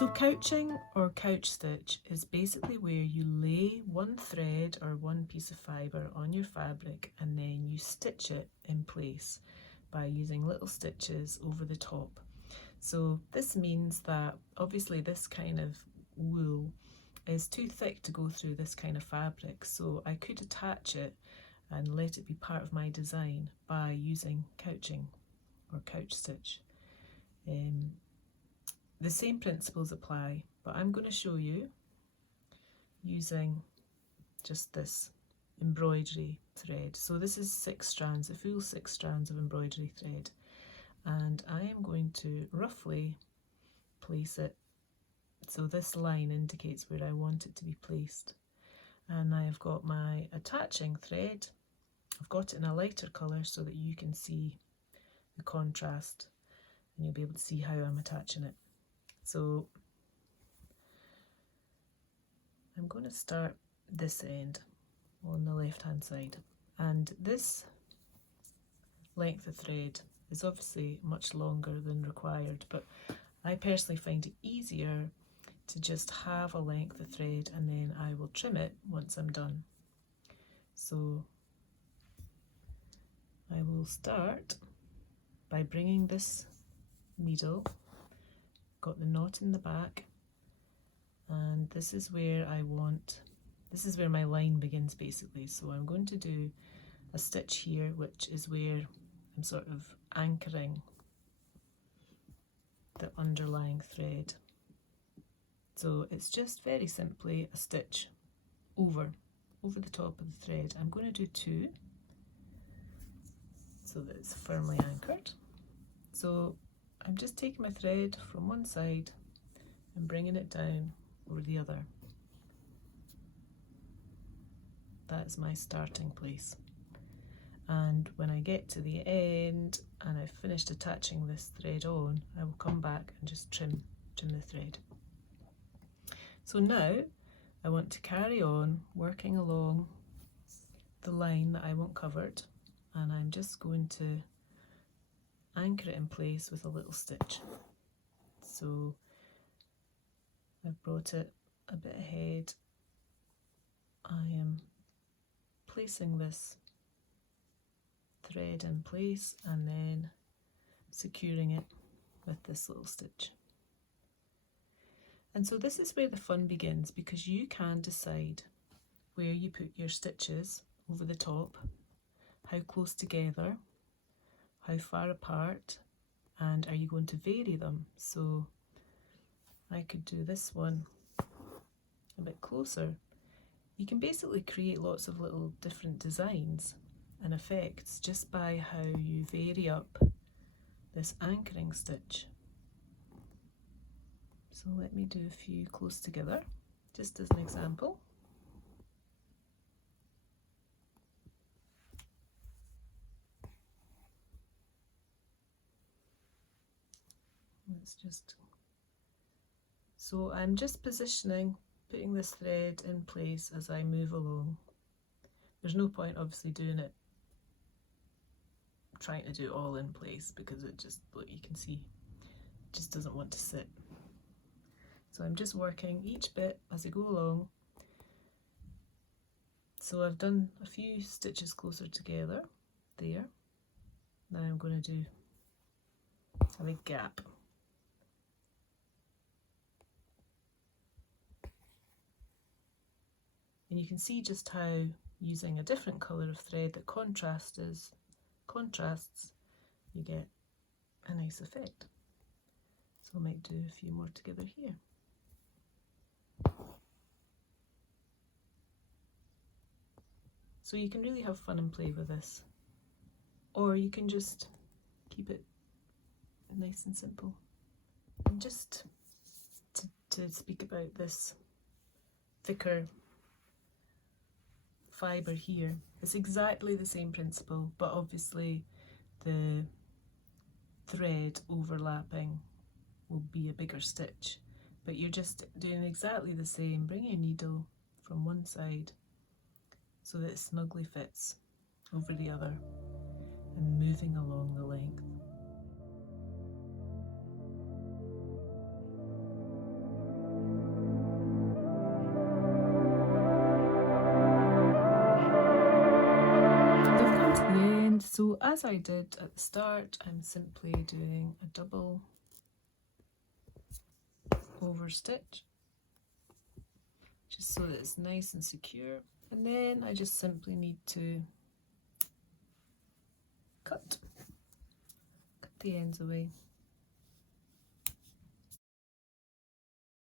So couching or couch stitch is basically where you lay one thread or one piece of fibre on your fabric and then you stitch it in place by using little stitches over the top. So this means that obviously this kind of wool is too thick to go through this kind of fabric, so I could attach it and let it be part of my design by using couching or couch stitch. The same principles apply, but I'm going to show you using just this embroidery thread. So this is 6 strands, a full 6 strands of embroidery thread, and I am going to roughly place it so this line indicates where I want it to be placed. And I have got my attaching thread. I've got it in a lighter colour so that you can see the contrast and you'll be able to see how I'm attaching it. So I'm going to start this end on the left hand side, and this length of thread is obviously much longer than required, but I personally find it easier to just have a length of thread and then I will trim it once I'm done. So I will start by bringing this needle, got the knot in the back, and this is where this is where my line begins basically. So I'm going to do a stitch here, which is where I'm sort of anchoring the underlying thread. So it's just very simply a stitch over the top of the thread. I'm going to do 2 so that it's firmly anchored. So I'm just taking my thread from one side and bringing it down over the other. That's my starting place. And when I get to the end and I've finished attaching this thread on, I will come back and just trim the thread. So now I want to carry on working along the line that I want covered, and I'm just going to anchor it in place with a little stitch. So I've brought it a bit ahead. I am placing this thread in place and then securing it with this little stitch. And so this is where the fun begins, because you can decide where you put your stitches over the top, how close together, how far apart, and are you going to vary them? So I could do this one a bit closer. You can basically create lots of little different designs and effects just by how you vary up this anchoring stitch. So let me do a few close together, just as an example. So I'm just positioning, putting this thread in place as I move along. There's no point obviously doing it, trying to do it all in place, because it just, look, you can see, it just doesn't want to sit. So I'm just working each bit as I go along. So I've done a few stitches closer together there. Now I'm going to do a big gap. And you can see just how using a different colour of thread that contrasts, you get a nice effect. So I might do a few more together here. So you can really have fun and play with this, or you can just keep it nice and simple. And just to speak about this thicker fibre here, it's exactly the same principle, but obviously the thread overlapping will be a bigger stitch, but you're just doing exactly the same. Bring your needle from one side so that it snugly fits over the other and moving along the length. So as I did at the start, I'm simply doing a double over stitch, just so that it's nice and secure, and then I just simply need to cut the ends away.